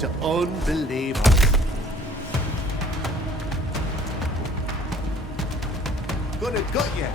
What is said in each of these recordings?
to unbelievable. Gonna gut you.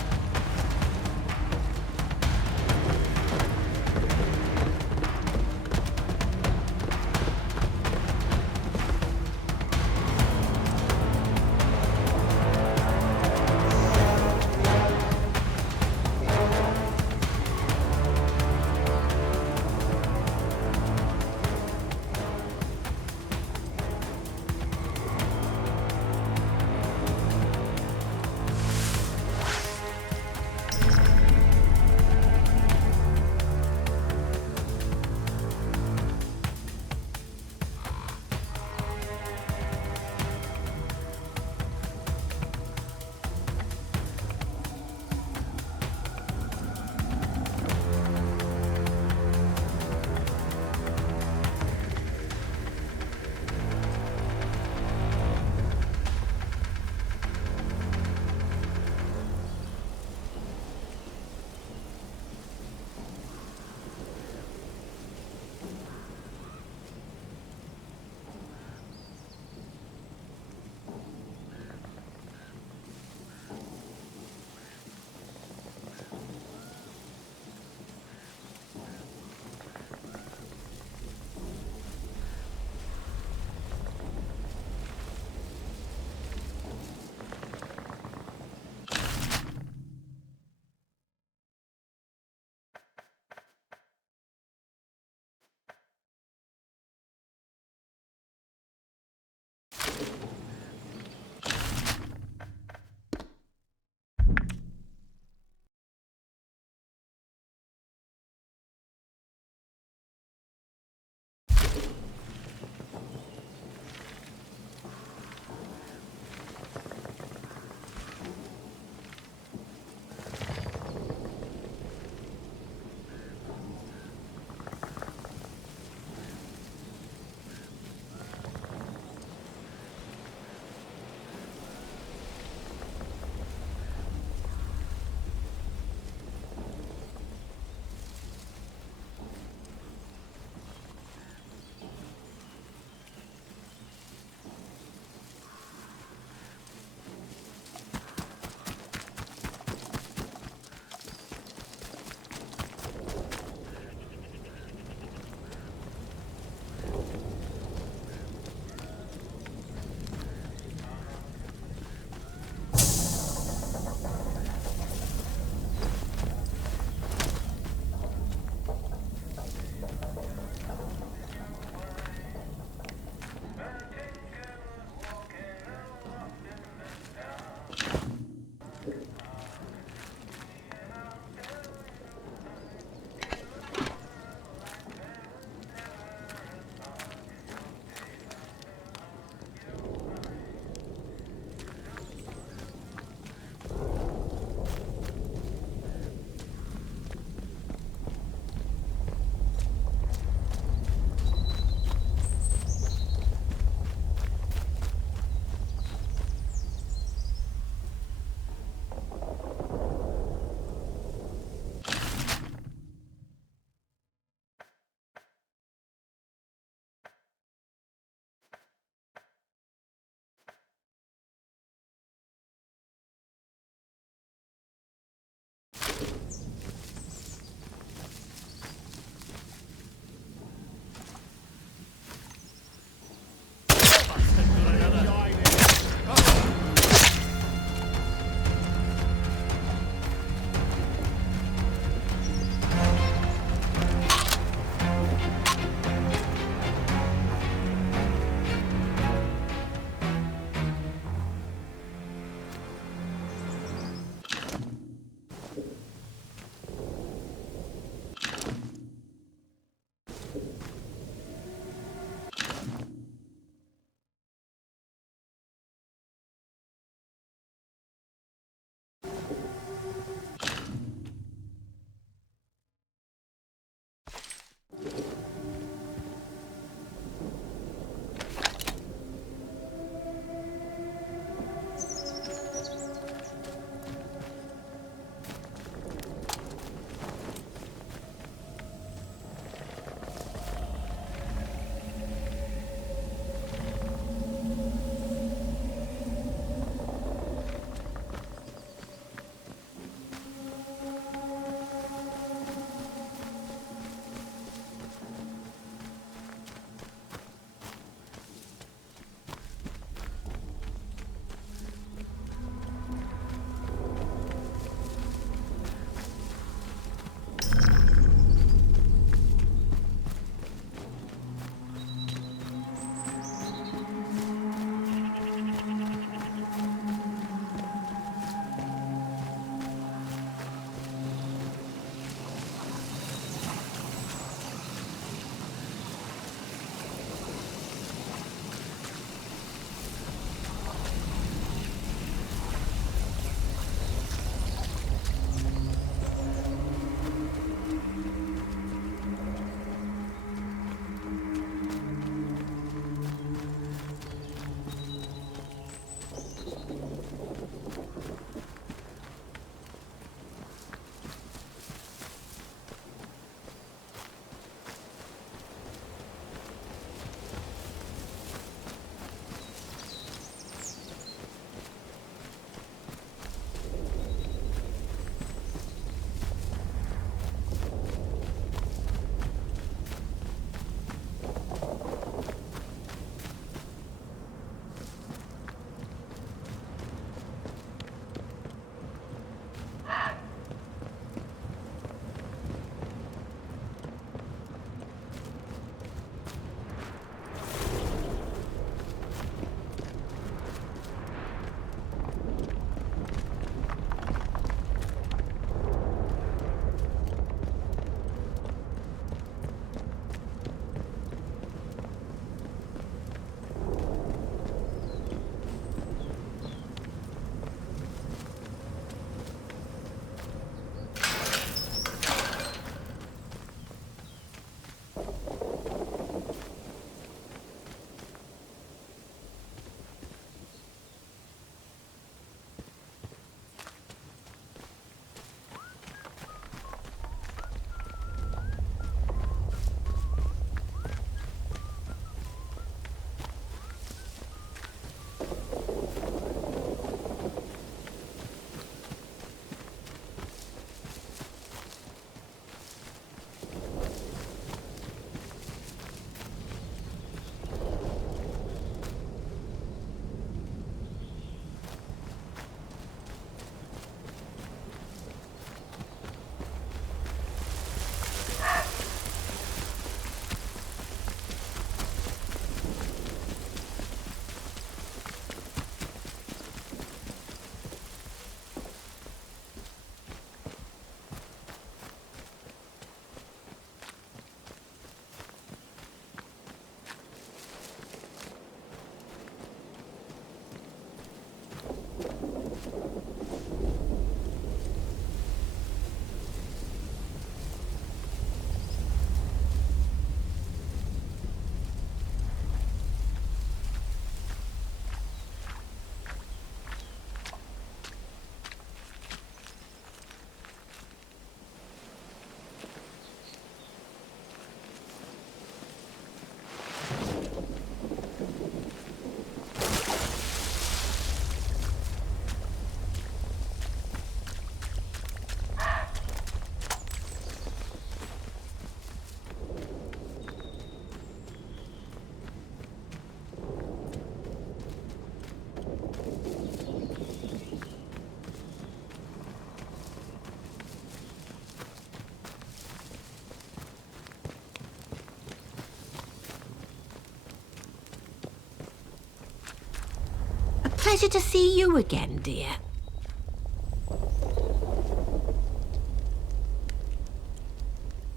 pleasure to see you again, dear.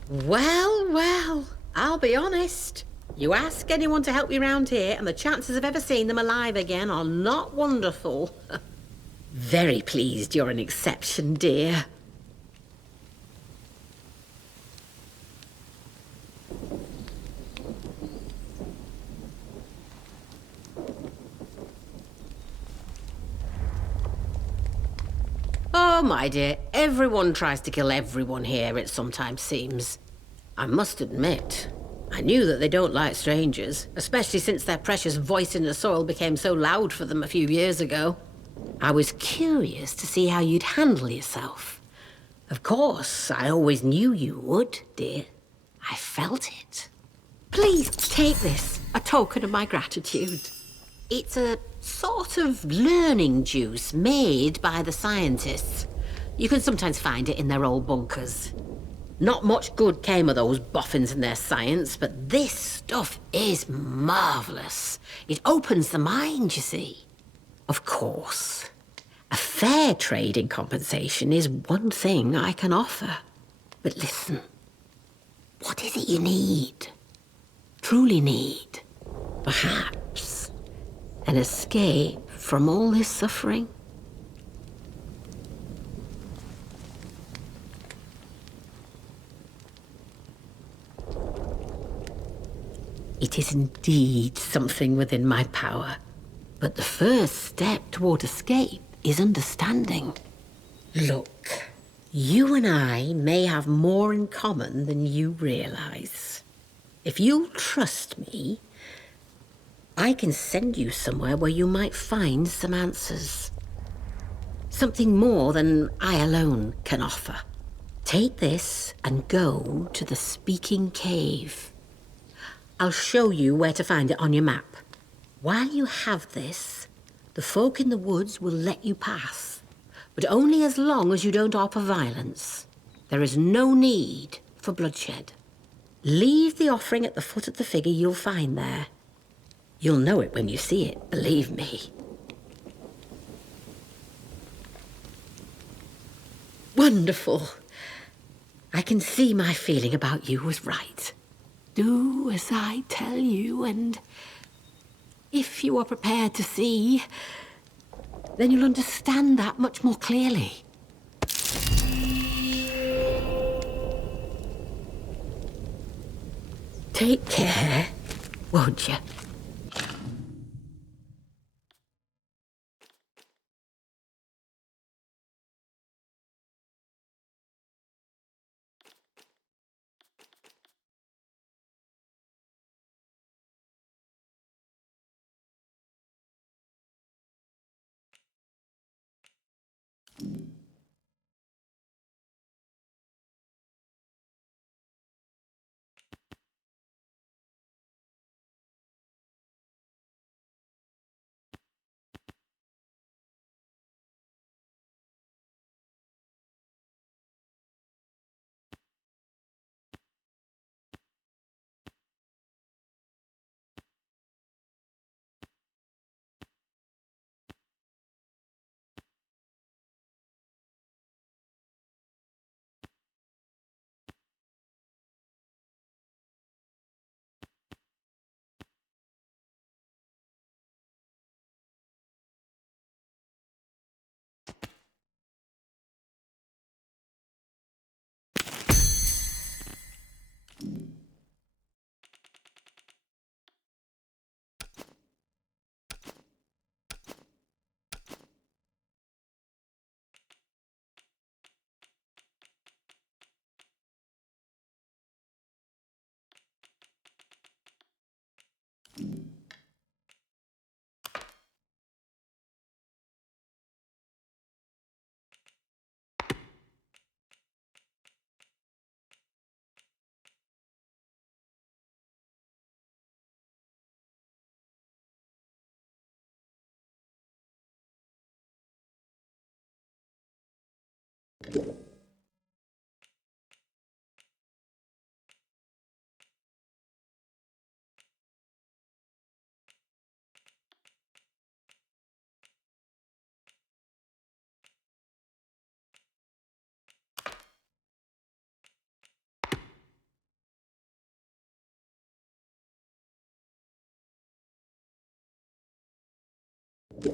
Well, well, I'll be honest. You ask anyone to help you round here, and the chances of ever seeing them alive again are not wonderful. Very pleased you're an exception, dear. Oh, my dear, everyone tries to kill everyone here, it sometimes seems. I must admit, I knew that they don't like strangers, especially since their precious voice in the soil became so loud for them a few years ago. I was curious to see how you'd handle yourself. Of course, I always knew you would, dear. I felt it. Please take this, a token of my gratitude. It's a sort of learning juice made by the scientists. You can sometimes find it in their old bunkers. Not much good came of those boffins and their science, but this stuff is marvellous. It opens the mind, you see. Of course, a fair trade in compensation is one thing I can offer. But listen, what is it you need? Truly need? Perhaps an escape from all this suffering? It is indeed something within my power. But the first step toward escape is understanding. Look, you and I may have more in common than you realize. If you'll trust me, I can send you somewhere where you might find some answers. Something more than I alone can offer. Take this and go to the Speaking Cave. I'll show you where to find it on your map. While you have this, the folk in the woods will let you pass, but only as long as you don't offer violence. There is no need for bloodshed. Leave the offering at the foot of the figure you'll find there. You'll know it when you see it, believe me. Wonderful. I can see my feeling about you was right. Do as I tell you, and if you are prepared to see, then you'll understand that much more clearly. Take care, won't you? I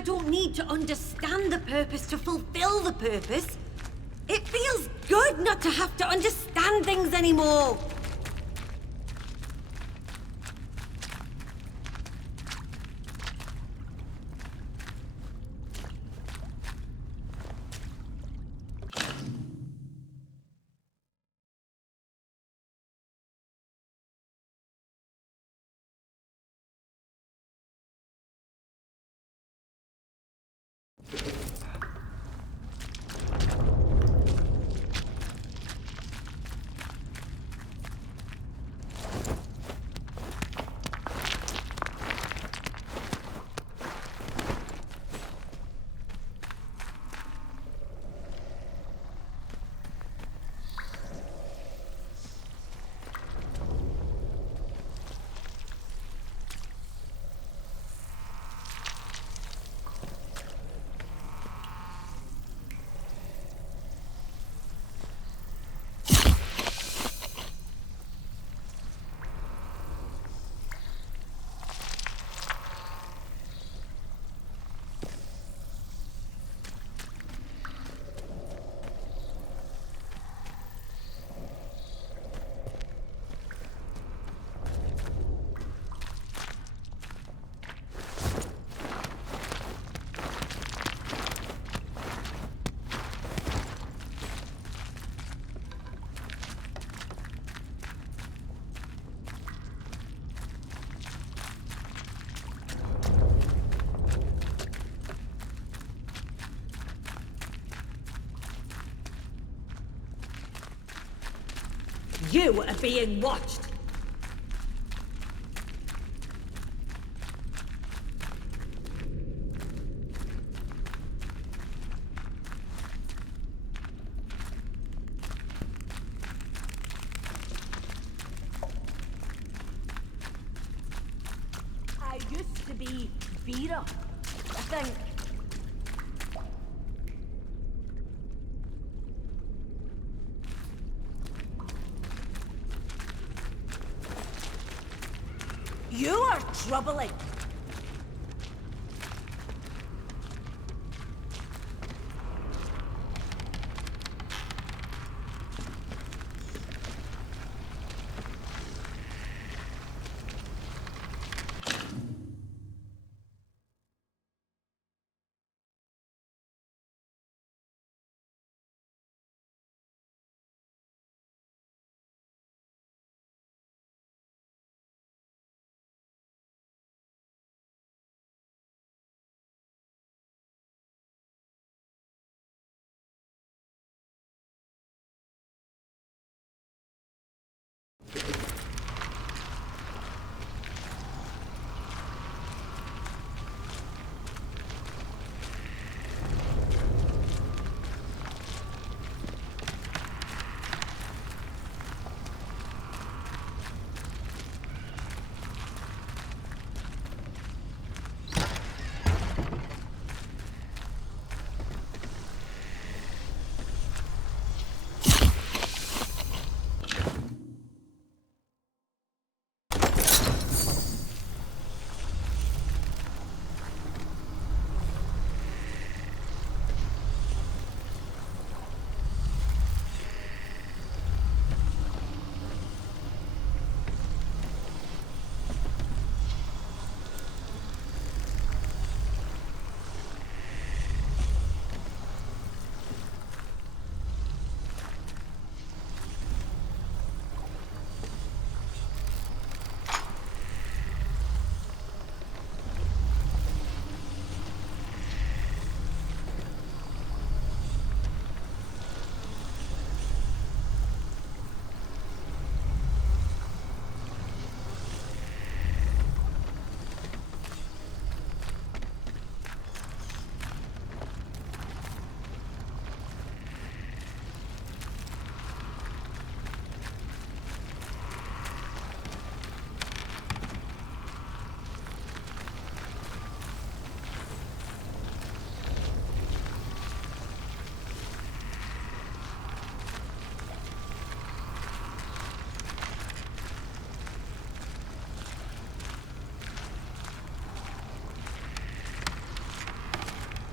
don't need to understand the purpose to fulfill the purpose. It feels good not to have to understand things anymore. You are being watched. I used to be Vera, I think. You are troubling.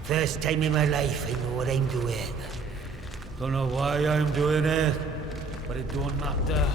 First time in my life I know what I'm doing. Don't know why I'm doing it, but it don't matter.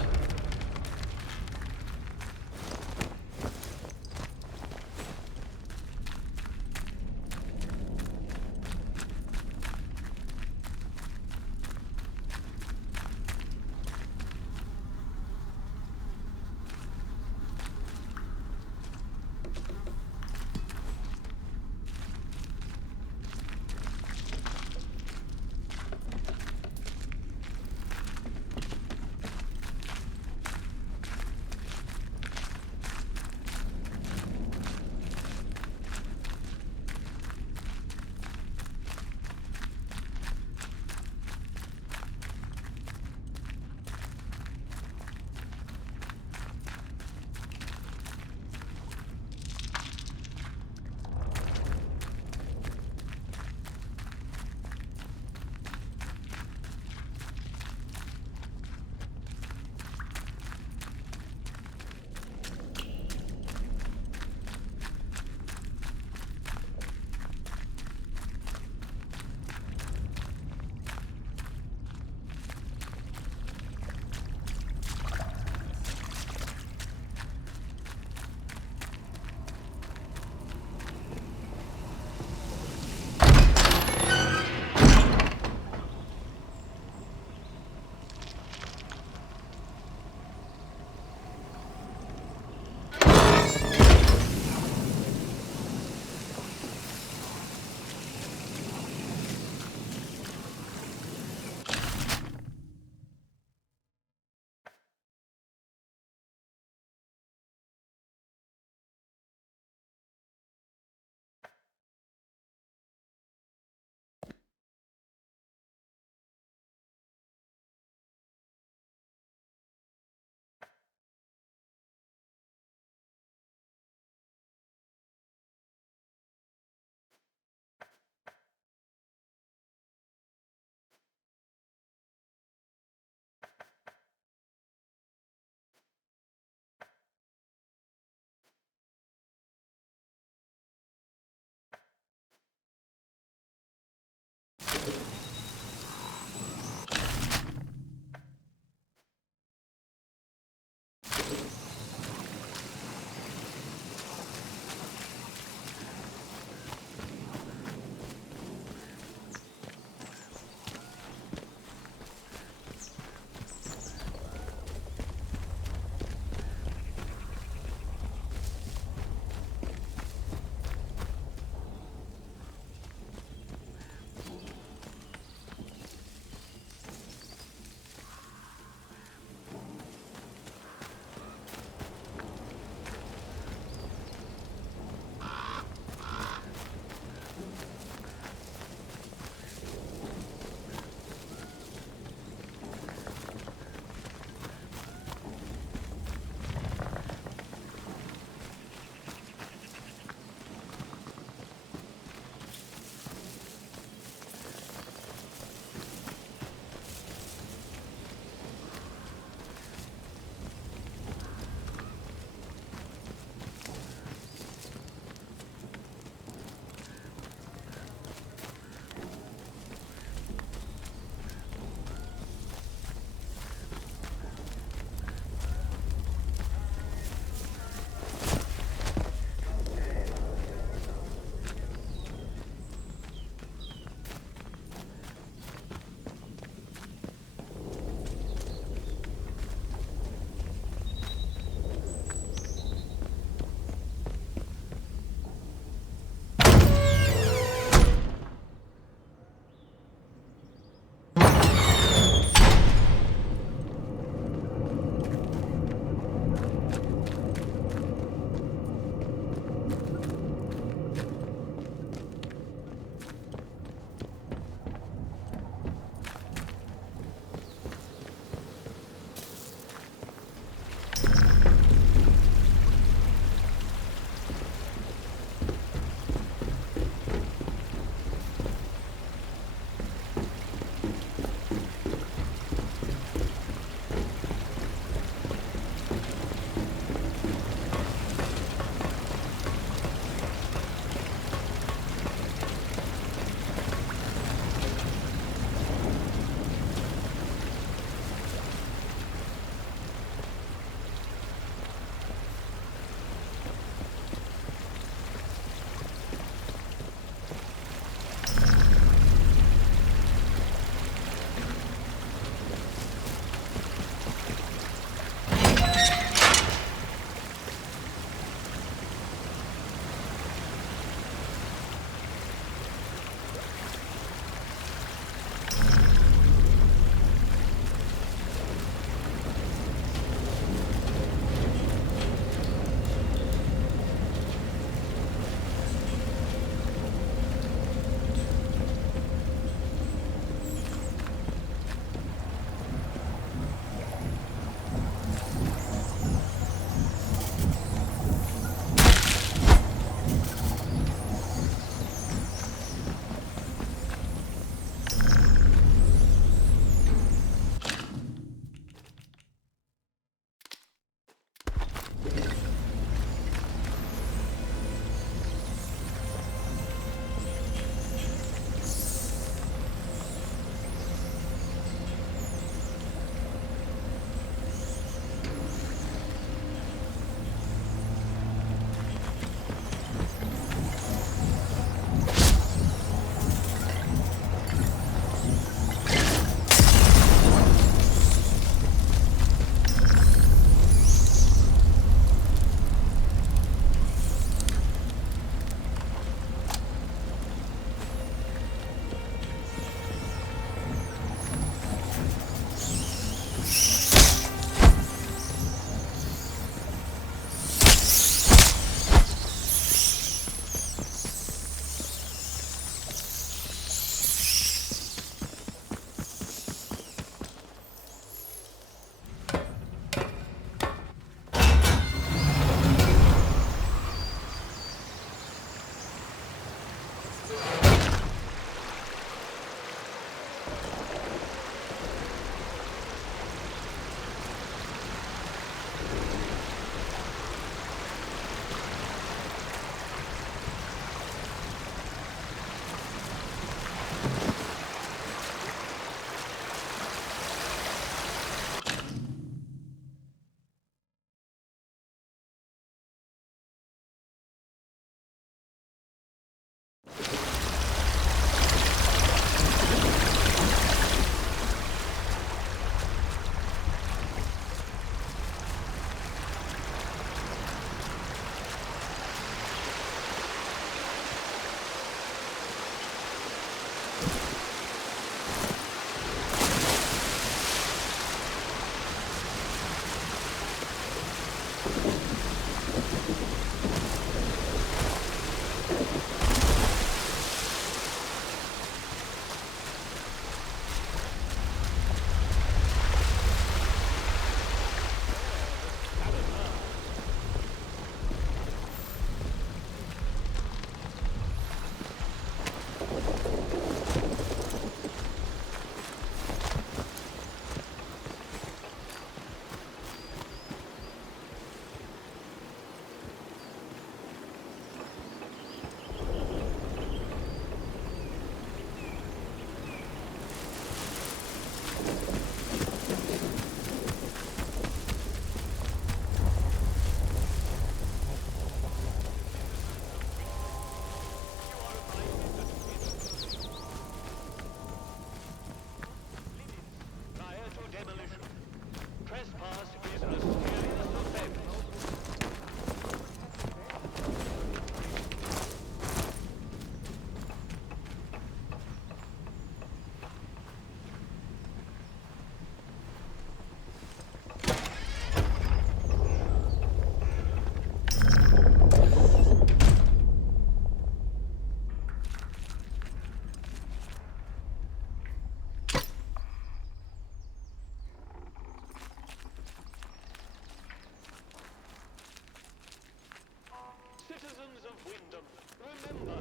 Citizens of Wyndham, remember,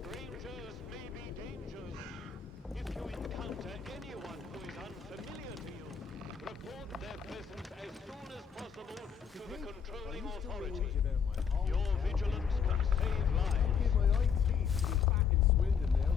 strangers may be dangerous. If you encounter anyone who is unfamiliar to you, report their presence as soon as possible to the controlling authority. Your vigilance can save lives. Get my eye teeth. He's back in Swindon now.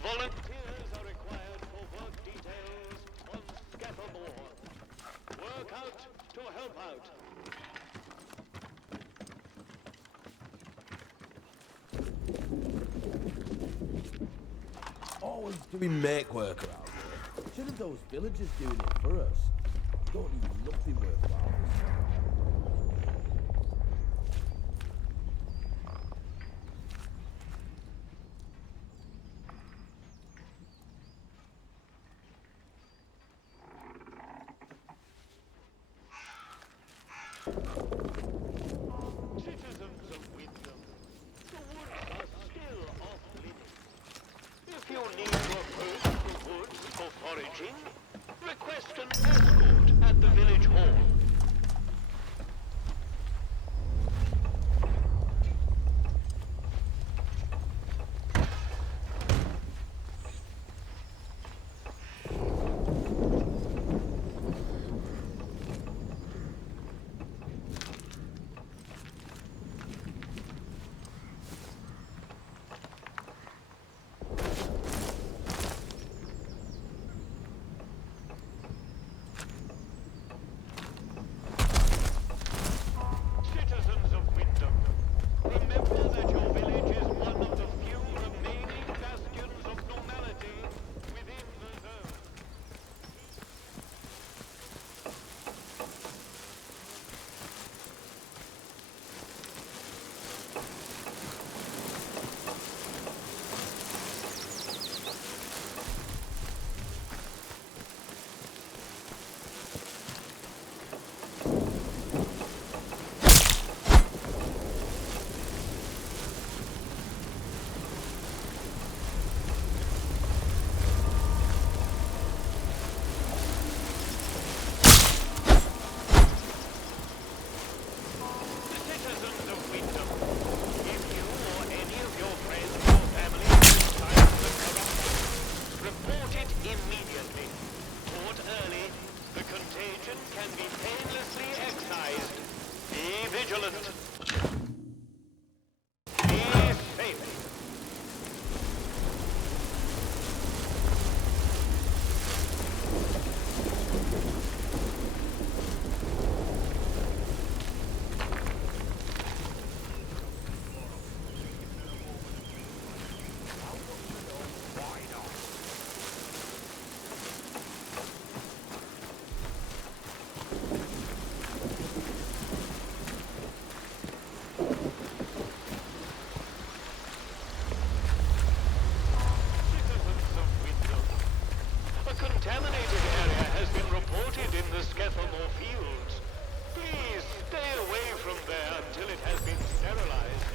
Volunteers are required for work details on Scattermore. Work out to help out. Always doing make work around here. Shouldn't those villagers doing it for us? Don't need nothing worthwhile this time. Citizens of Wyndham, the woods are still off-limits. If you need to approach the woods for foraging, request an escort at the village hall. Citizens of Wyndham, remember that your village is one of the few remaining bastions of normality within the zone. Citizens of Wyndham, if you or any of your friends or family finds the corruption, report it immediately. Report early. The contagion can be painlessly excised. Be vigilant. Be safe. Citizens of Wyndham, a contaminated area has been reported in the Scattermore fields. Please stay away from there until it has been sterilized.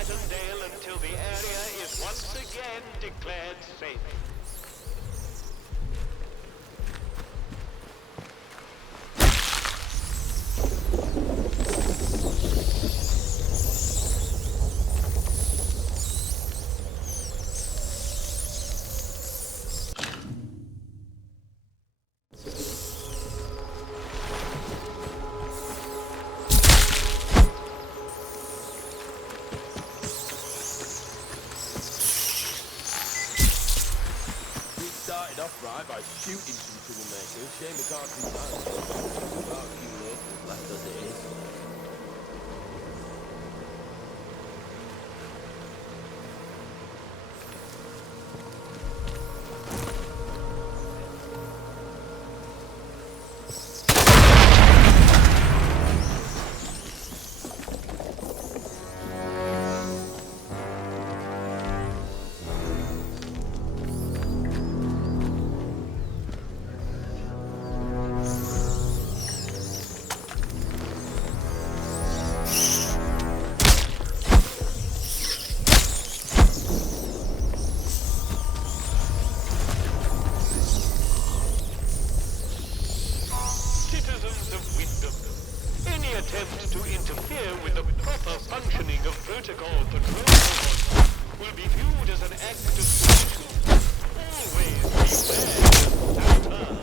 Nightingale until the area is once again declared safe. Started off right by shooting some troublemakers. Shame we can't do that. About a few locals left as it is. Citizens of Wyndham, any attempt to interfere with the proper functioning of protocol control robots will be viewed as an act of treason. Always beware of sabotage.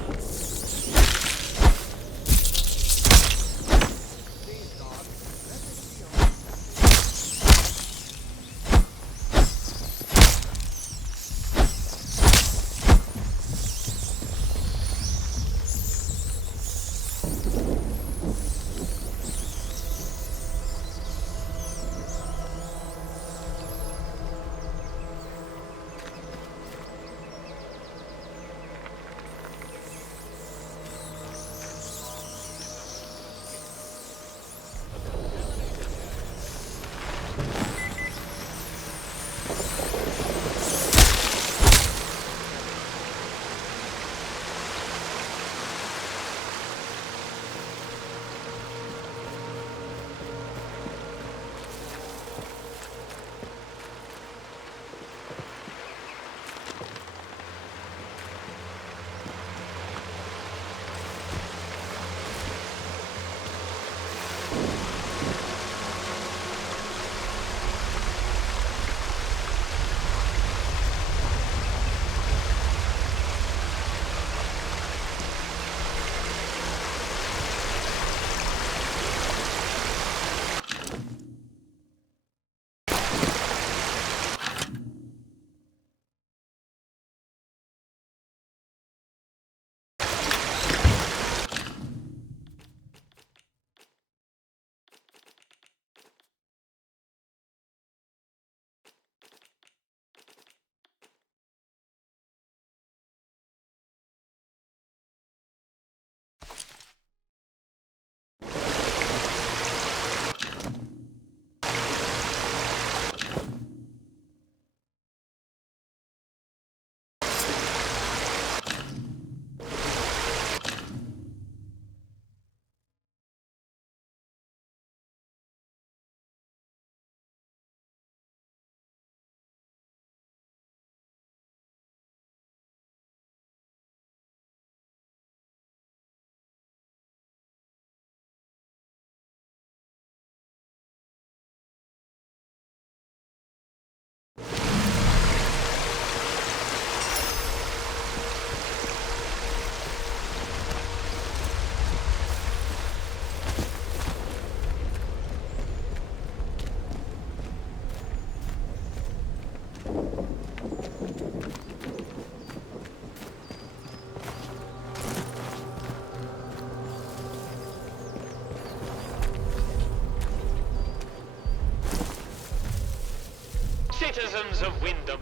Citizens of Wyndham,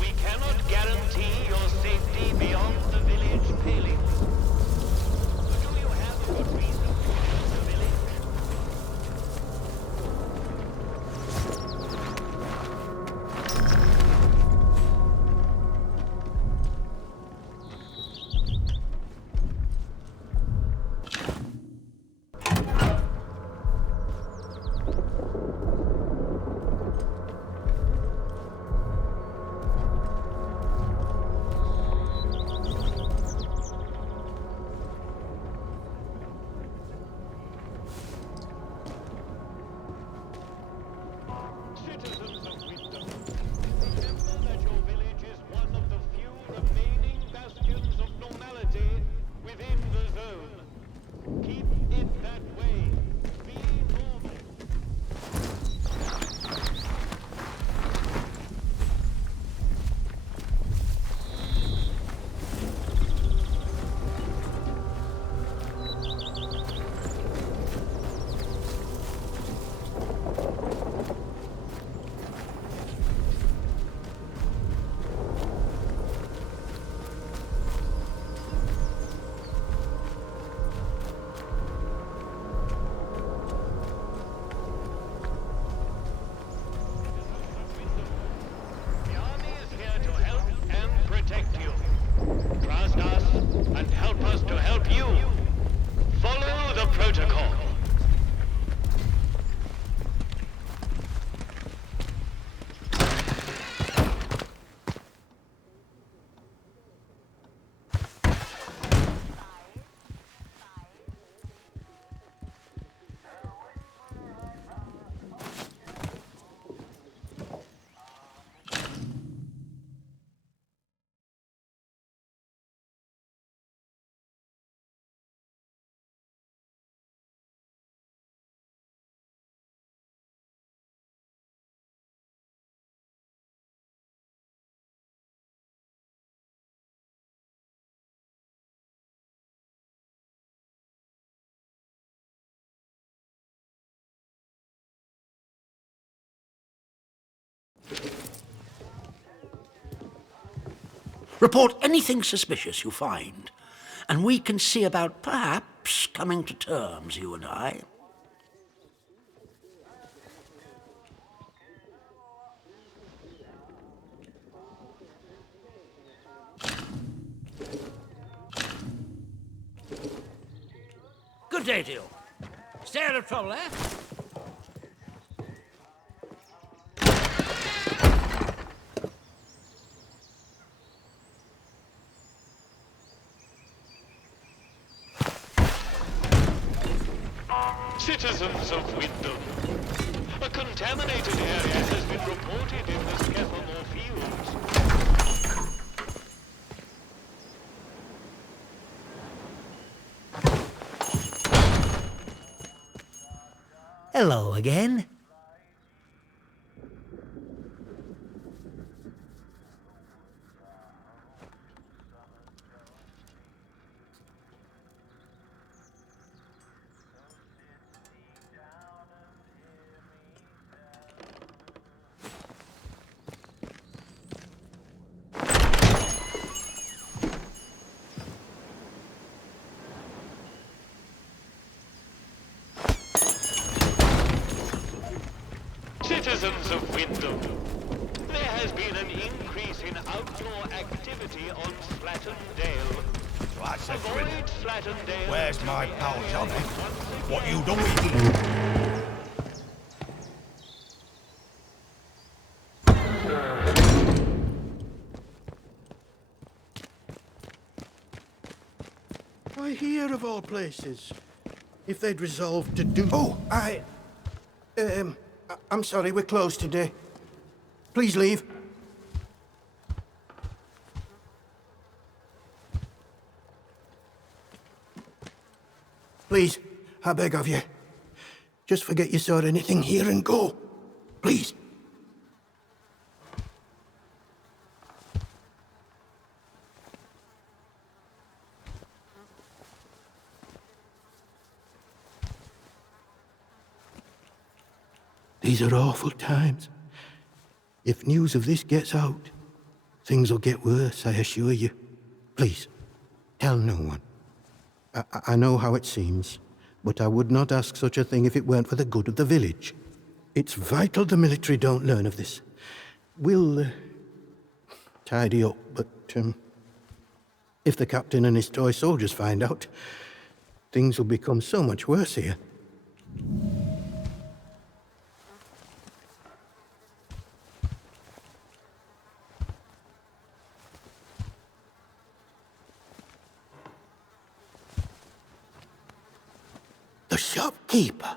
we cannot guarantee your safety beyond the village palings. Do you have a good reason to leave the village? Citizens of Wyndham, remember that your village is one of the few remaining bastions of normality within the zone. Keep it that way. Be normal. The army is here to help and protect you. Trust us and help us to help you. Follow the protocol. Report anything suspicious you find, and we can see about perhaps coming to terms, you and I. Good day to you. Stay out of trouble, eh? Citizens of Wyndham, a contaminated area has been reported in the Skephamore Fields. Hello again. Citizens of Wyndham, there has been an increase in outlaw activity on Slattern Dale. What's the Avoid thrill? Slattern Dale. Where's my pal Johnny? What you doing? Why here of all places? If they'd resolved to do... Oh, I'm sorry, we're closed today. Please leave. Please, I beg of you. Just forget you saw anything here and go. Please. These are awful times. If news of this gets out, things will get worse, I assure you. Please, tell no one. I know how it seems, but I would not ask such a thing if it weren't for the good of the village. It's vital the military don't learn of this. We'll tidy up, but if the captain and his toy soldiers find out, things will become so much worse here. The shopkeeper.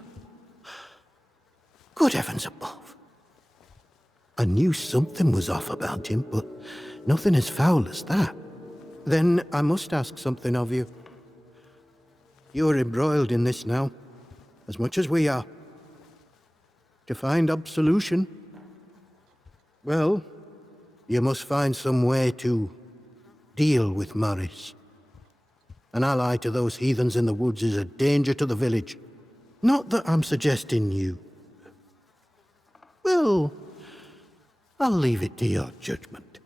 Good heavens above. I knew something was off about him, but nothing as foul as that. Then I must ask something of you. You're embroiled in this now, as much as we are. To find absolution, well, you must find some way to deal with Morris. An ally to those heathens in the woods is a danger to the village. Not that I'm suggesting you. Well, I'll leave it to your judgment.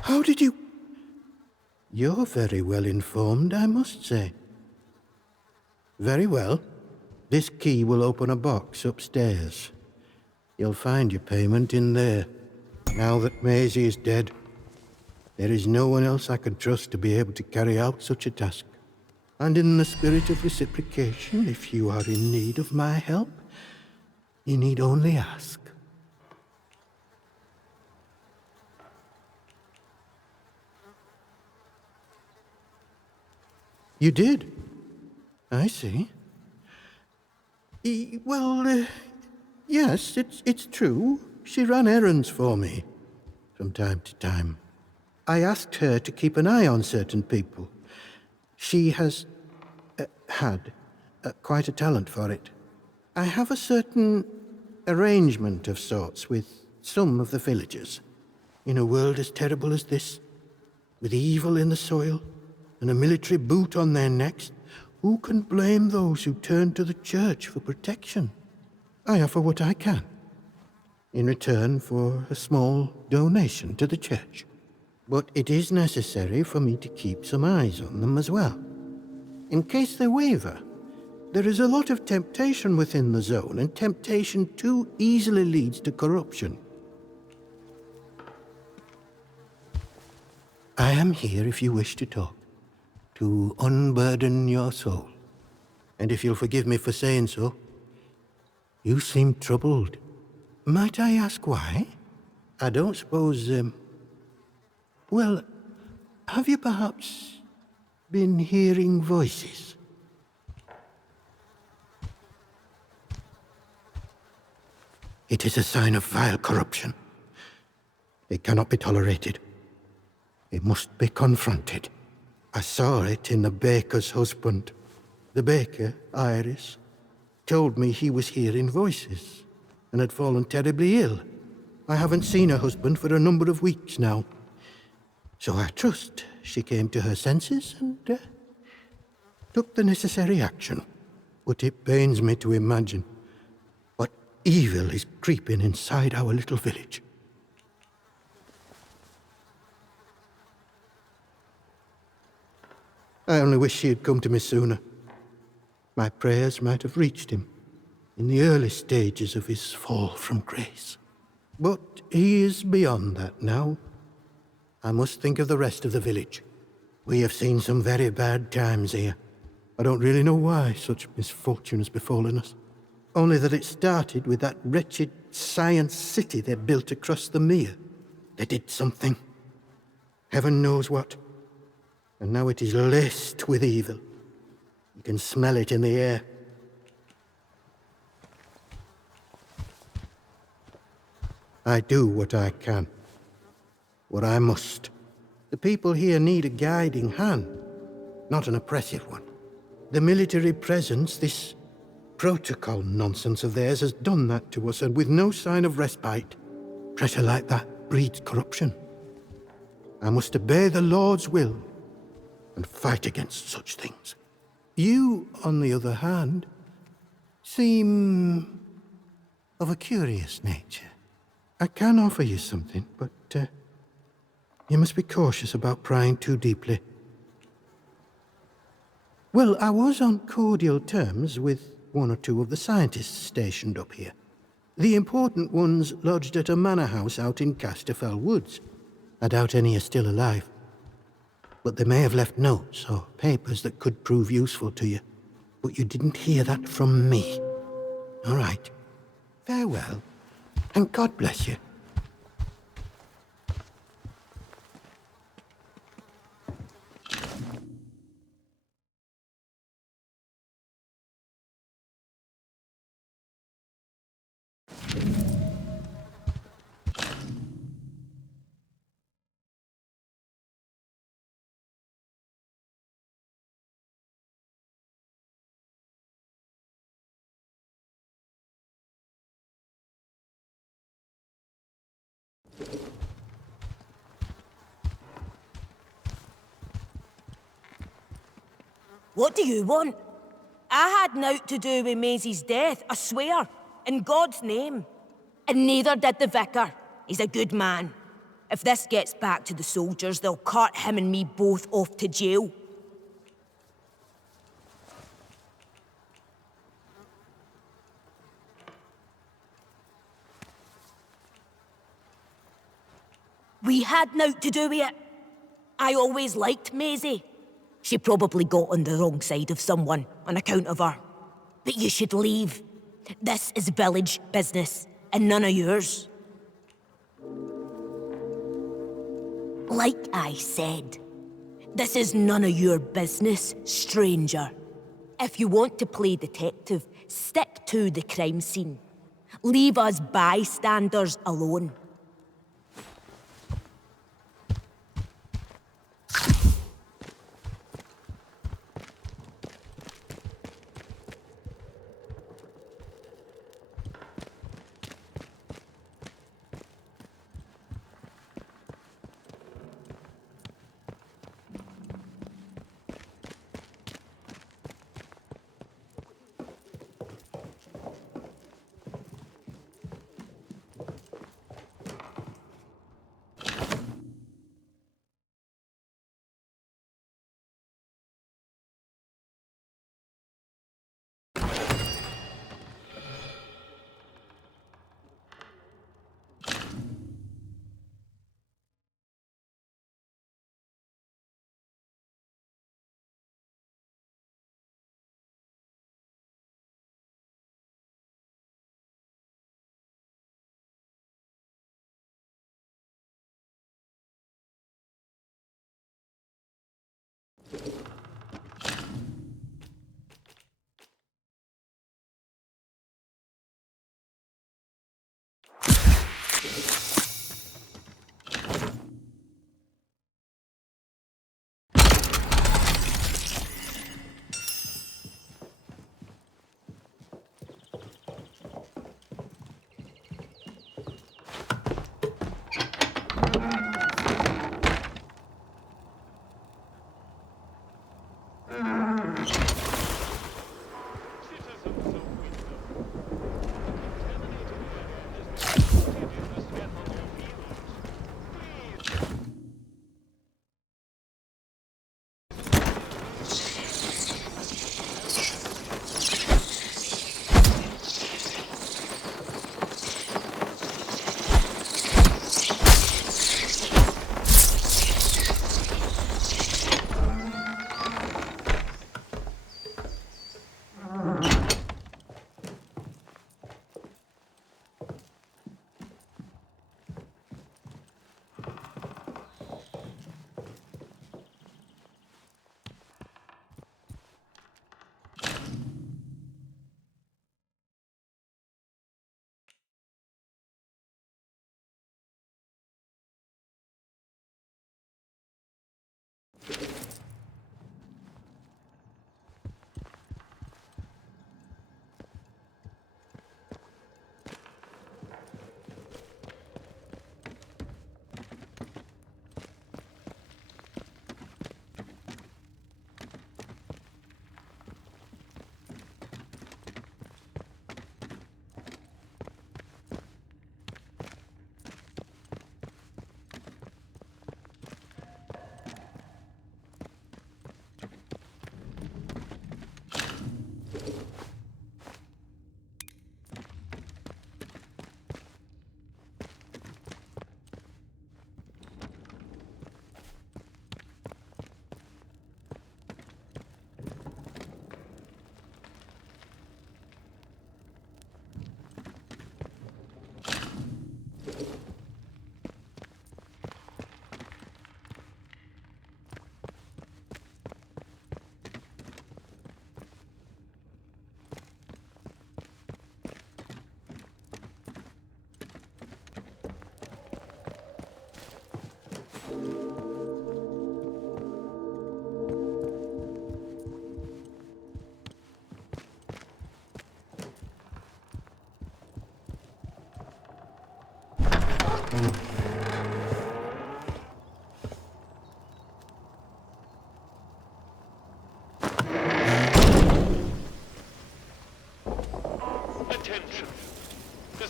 How did you... You're very well informed, I must say. Very well. This key will open a box upstairs. You'll find your payment in there. Now that Maisie is dead, there is no one else I can trust to be able to carry out such a task. And in the spirit of reciprocation, if you are in need of my help, you need only ask. You did? I see. Yes, it's true. She ran errands for me from time to time. I asked her to keep an eye on certain people. She has had quite a talent for it. I have a certain arrangement of sorts with some of the villagers. In a world as terrible as this, with evil in the soil and a military boot on their necks, who can blame those who turn to the church for protection? I offer what I can, in return for a small donation to the church. But it is necessary for me to keep some eyes on them as well. In case they waver, there is a lot of temptation within the zone, and temptation too easily leads to corruption. I am here if you wish to talk, to unburden your soul. And if you'll forgive me for saying so, you seem troubled. Might I ask why? I don't suppose, well, have you perhaps been hearing voices? It is a sign of vile corruption. It cannot be tolerated. It must be confronted. I saw it in the baker's husband. The baker, Iris, told me he was hearing voices and had fallen terribly ill. I haven't seen her husband for a number of weeks now. So I trust she came to her senses and took the necessary action. But it pains me to imagine what evil is creeping inside our little village. I only wish she had come to me sooner. My prayers might have reached him in the early stages of his fall from grace. But he is beyond that now. I must think of the rest of the village. We have seen some very bad times here. I don't really know why such misfortune has befallen us. Only that it started with that wretched science city they built across the mere. They did something. Heaven knows what. And now it is laced with evil. You can smell it in the air. I do what I can. What I must. The people here need a guiding hand, not an oppressive one. The military presence, this protocol nonsense of theirs, has done that to us, and with no sign of respite. Pressure like that breeds corruption. I must obey the Lord's will and fight against such things. You, on the other hand, seem of a curious nature. I can offer you something, but you must be cautious about prying too deeply. Well, I was on cordial terms with one or two of the scientists stationed up here. The important ones lodged at a manor house out in Casterfell Woods. I doubt any are still alive. But they may have left notes or papers that could prove useful to you. But you didn't hear that from me. All right. Farewell, and God bless you. What do you want? I had naught to do with Maisie's death, I swear, in God's name. And neither did the vicar. He's a good man. If this gets back to the soldiers, they'll cart him and me both off to jail. We had naught to do with it. I always liked Maisie. She probably got on the wrong side of someone on account of her. But you should leave. This is village business, and none of yours. Like I said, this is none of your business, stranger. If you want to play detective, stick to the crime scene. Leave us bystanders alone.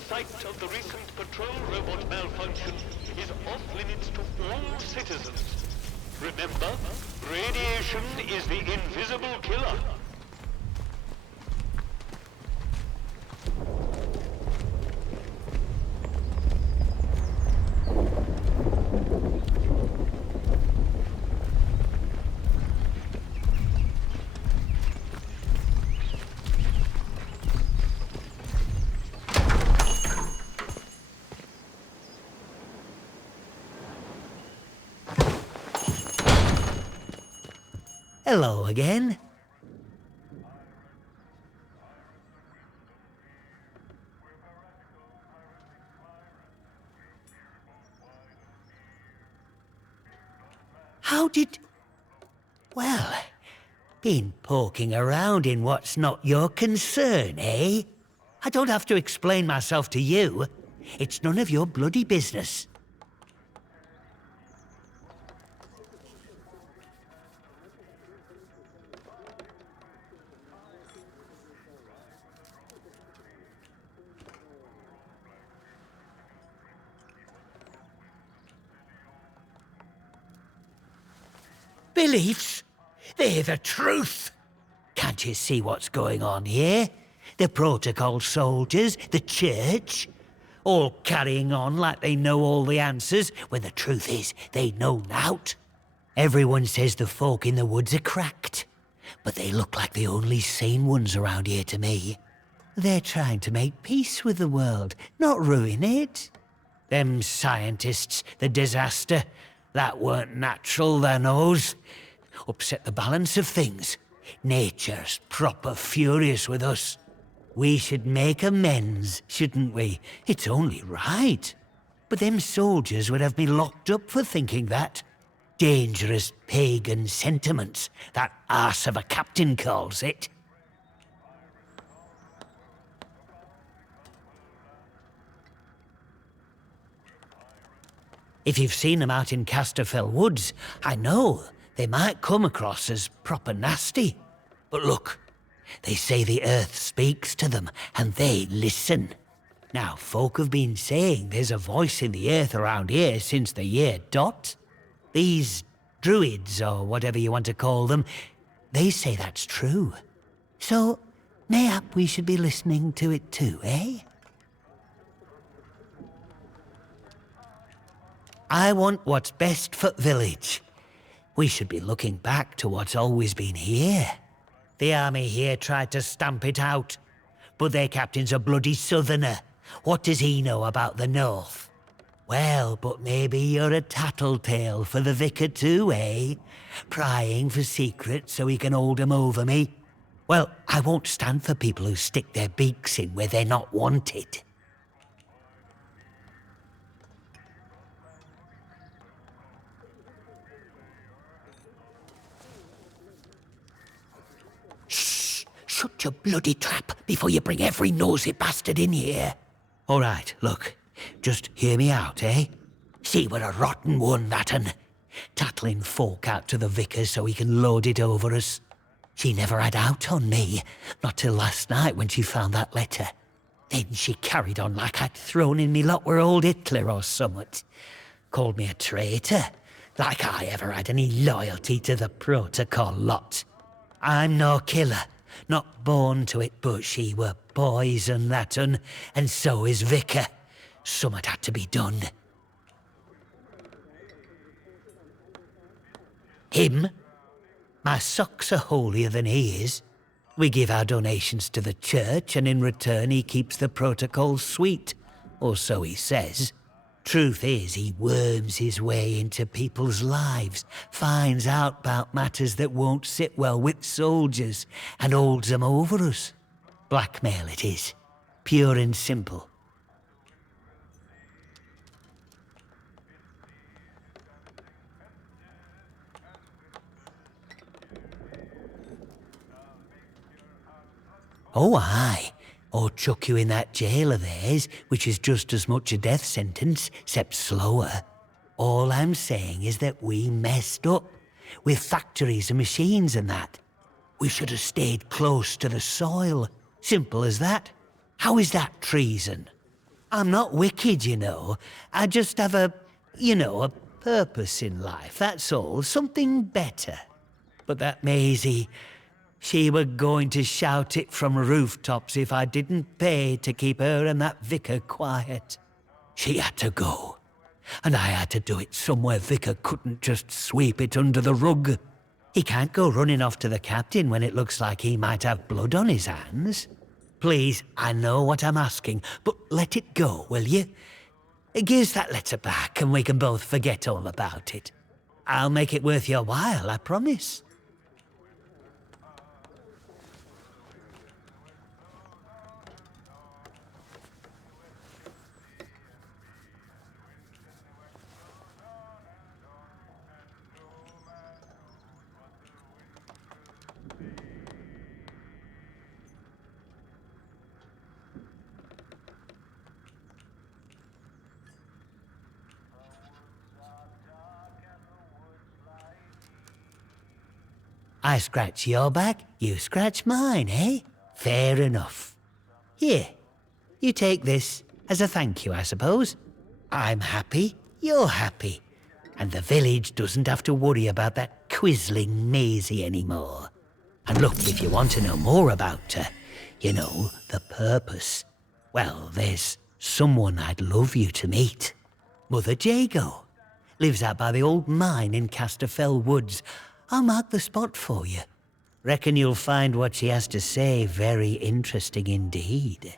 site of the recent patrol robot malfunction is off limits to all citizens. Remember, radiation is the invisible killer. Hello again. How did... Well, been poking around in what's not your concern, eh? I don't have to explain myself to you. It's none of your bloody business. Beliefs? They're the truth. Can't you see what's going on here? The protocol soldiers, the church, all carrying on like they know all the answers, when the truth is they know nought. Everyone says the folk in the woods are cracked, but they look like the only sane ones around here to me. They're trying to make peace with the world, not ruin it. Them scientists, the disaster, that weren't natural, thou knows. Upset the balance of things. Nature's proper furious with us. We should make amends, shouldn't we? It's only right. But them soldiers would have me locked up for thinking that. Dangerous pagan sentiments, that arse of a captain calls it. If you've seen them out in Casterfell Woods, I know they might come across as proper nasty. But look, they say the earth speaks to them, and they listen. Now, folk have been saying there's a voice in the earth around here since the year dot. These druids, or whatever you want to call them, they say that's true. So, mayhap we should be listening to it too, eh? I want what's best for the village. We should be looking back to what's always been here. The army here tried to stamp it out, but their captain's a bloody southerner. What does he know about the north? Well, but maybe you're a tattletale for the vicar too, eh? Prying for secrets so he can hold 'em over me. Well, I won't stand for people who stick their beaks in where they're not wanted. Shut your bloody trap before you bring every nosy bastard in here. All right, look, just hear me out, eh? See, we're a rotten one, that un. Tattling folk out to the vicar so he can load it over us. She never had out on me, not till last night when she found that letter. Then she carried on like I'd thrown in me lot were old Hitler or summat. Called me a traitor, like I ever had any loyalty to the protocol lot. I'm no killer. Not born to it, but she were poison, that un, and so is Vicar. Summat had to be done. Him? My socks are holier than he is. We give our donations to the church, and in return he keeps the protocol sweet. Or so he says. Truth is, he worms his way into people's lives, finds out about matters that won't sit well with soldiers, and holds them over us. Blackmail it is. Pure and simple. Oh, aye. Or chuck you in that jail of theirs, which is just as much a death sentence, except slower. All I'm saying is that we messed up, with factories and machines and that. We should have stayed close to the soil. Simple as that. How is that treason? I'm not wicked, you know. I just have a purpose in life, that's all. Something better. But that Maisie, she were going to shout it from rooftops if I didn't pay to keep her and that vicar quiet. She had to go. And I had to do it somewhere Vicar couldn't just sweep it under the rug. He can't go running off to the captain when it looks like he might have blood on his hands. Please, I know what I'm asking, but let it go, will you? Give us that letter back and we can both forget all about it. I'll make it worth your while, I promise. I scratch your back, you scratch mine, eh? Fair enough. Here, you take this as a thank you, I suppose. I'm happy, you're happy, and the village doesn't have to worry about that quizzling Maisie anymore. And look, if you want to know more about her, you know, the purpose, well, there's someone I'd love you to meet. Mother Jago. Lives out by the old mine in Casterfell Woods. I'll mark the spot for you. Reckon you'll find what she has to say very interesting indeed.